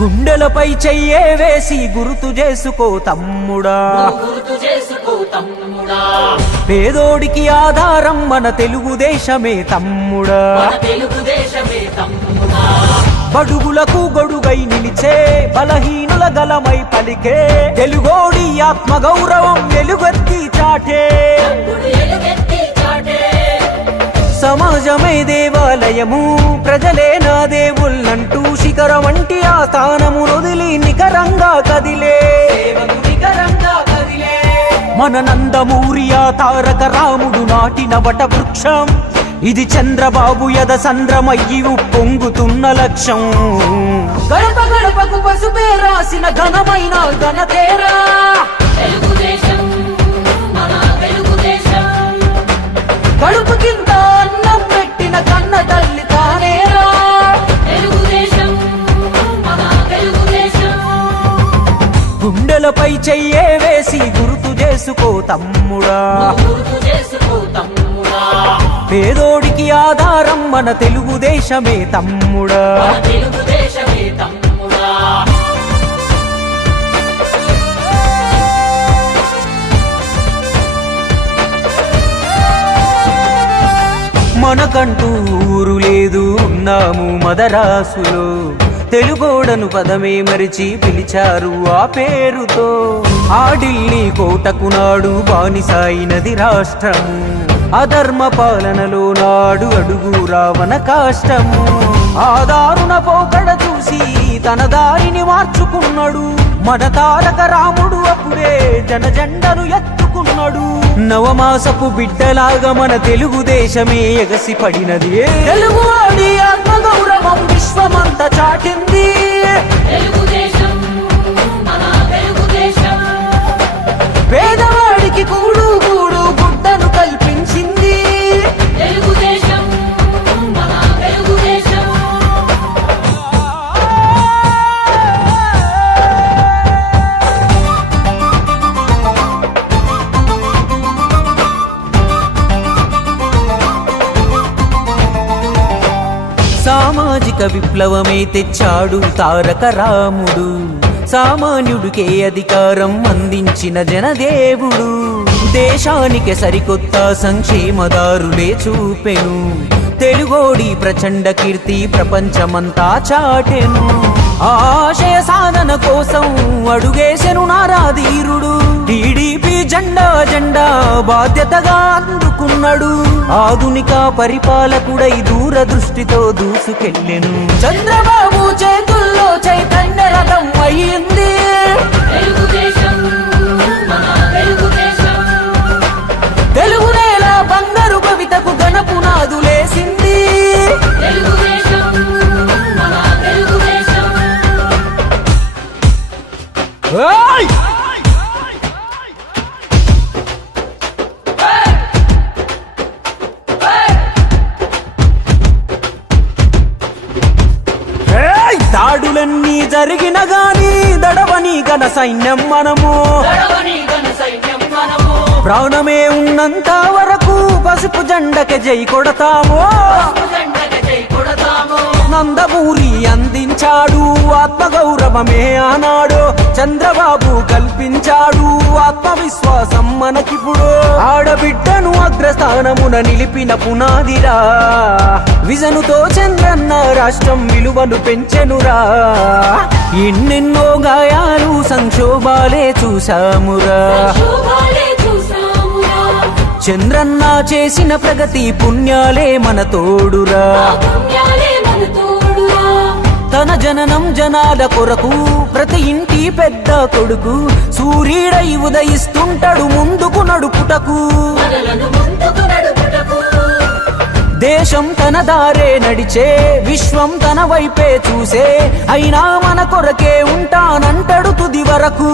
గుండెలపై చెయ్యే వేసి గుర్తు చేసుకో తమ్ముడా. గుర్తు చేసుకో తమ్ముడా. పేదోడికి ఆధారం మన తెలుగుదేశమే తమ్ముడా. మన తెలుగుదేశమే తమ్ముడా. బడుగులకు గొడుగై నిలిచే బలహీనుల గలమై పలికే తెలుగోడి ఆత్మ గౌరవం వెలుగెత్తి చాటే. సమాజమే దేవాలయము ప్రజలే నా దేవుళ్ళంటూ శిఖరం వంటి ఆ స్థానము వదిలి నికరంగా కదిలే. నికరంగా కదిలే మన నందమూరి ఆ తారక రాముడు నాటిన వట వృక్షం ఇది చంద్రబాబు యద సంద్రమయ్యి పొంగుతున్న లక్ష్యం. గడప గడపకు పసుపే రాసిన ఘనమైన ఘనతేరా. కడుపు కింద అన్నం పెట్టిన కన్న తల్లి తానేరా. గుండెలపై చెయ్యే వేసి గుర్తు చేసుకో తమ్ముడా. గుర్తు చేసుకో ఆధారం మన తెలుగుదేశమే తమ్ముడా మన తెలుగుదేశమే తమ్ముడా. మనకంటూ ఊరు లేదు ఉన్నాము మదరాసులో. తెలుగోడను పదమే మరిచి పిలిచారు ఆ పేరుతో. ఆ ఢిల్లీ కోటకు నాడు బానిసాయినది రాష్ట్రము. అధర్మ పాలనలో నాడు అడుగు రావణ కాష్టము. ఆదారున పోకడ చూసి తన దారిని మార్చుకున్నాడు. మన తారక రాముడు అప్పుడే జనజెండను ఎత్తుకున్నాడు. నవమాసపు బిడ్డలాగా మన తెలుగుదేశమే ఎగసి పడినది తెలుగువాడి ఆత్మగౌరవం విశ్వమంతా చాటింది. సామాజిక విప్లవమే తెచ్చాడు తారక రాముడు. సామాన్యుడికే అధికారం అందించిన జనదేవుడు. దేశానికి సరికొత్త సంక్షేమదారులే చూపెను. తెలుగోడి ప్రచండ కీర్తి ప్రపంచమంతా చాటెను. ఆశయ సాధన కోసం అడుగేసెను నారాధీరుడు. టీడీపీ జెండా జెండా బాధ్యతగా అందుకున్నాడు. ఆధునిక పరిపాలకుడై దూరదృష్టితో దూసుకెళ్ళెను. చంద్రబాబు చేతుల్లో చైతన్య రథం అయ్యింది. జరిగిన గాని దడవని ఘన సైన్యం మనము. ప్రాణమే ఉన్నంత వరకు పసుపు జెండకి జై కొడతాము. జెండకి జై కొడతాము. నందమూరి అందించాడు ఆత్మగౌరవమే ఆనాడు చంద్రబాబు కల్పించాడు. ఆత్మవిశ్వాసం మనకిప్పుడు. ఆడబిడ్డను అగ్రస్థానమున నిలిపిన పునాదిరా. విజనుతో చంద్రన్న రాష్ట్రం విలువను పెంచెనురా. ఎన్నెన్నో గాయాలు సంక్షోభాలే చూసామురా చూసామురా చంద్రన్న చేసిన ప్రగతి పుణ్యాలే మన తోడురా. ఆ పుణ్యాలే మన తోడురా. తన జననం జనాల కొరకు ప్రతి ఇంటి పెద్ద కొడుకు సూర్యుడై ఉదయిస్తుంటాడు ముందుకు నడుపుటకు. మనలను ముందుకు నడుపుటకు. దేశం తన దారే నడిచే విశ్వం తన వైపే చూసే అయినా మన కొరకే ఉంటానంటాడు తుది వరకు.